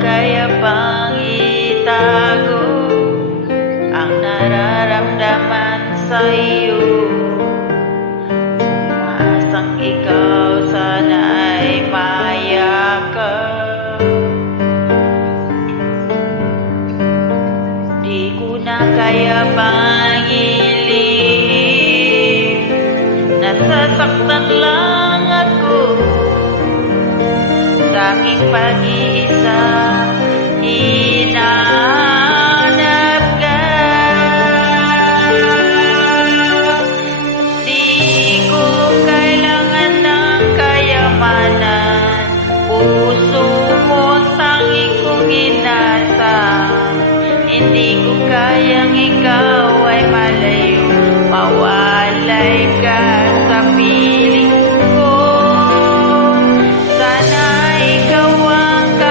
kaya pang itago ang nararamdaman sa'yo. Umaasang ikaw sana'y mayakap. Di ko na kaya pang ilihim, nasasaktan lang ako. Sa aking pag-iisa,